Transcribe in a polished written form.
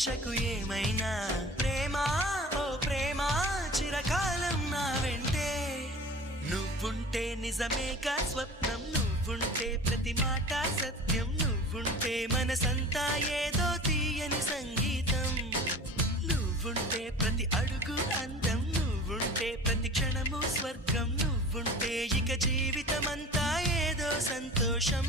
ఊహించకు ఏమైనా ప్రేమ ఓ ప్రేమ చిరకాలం నా వెంటే నువ్వుంటే నిజమేగా స్వప్నం నువ్వుంటే ప్రతి మాట సత్యం నువ్వుంటే మనసంతా ఏదో తీయని సంగీతం నువ్వుంటే ప్రతి అడుగు అందం నువ్వుంటే ప్రతి క్షణము స్వర్గం నువ్వుంటే ఇక జీవితమంతా ఏదో సంతోషం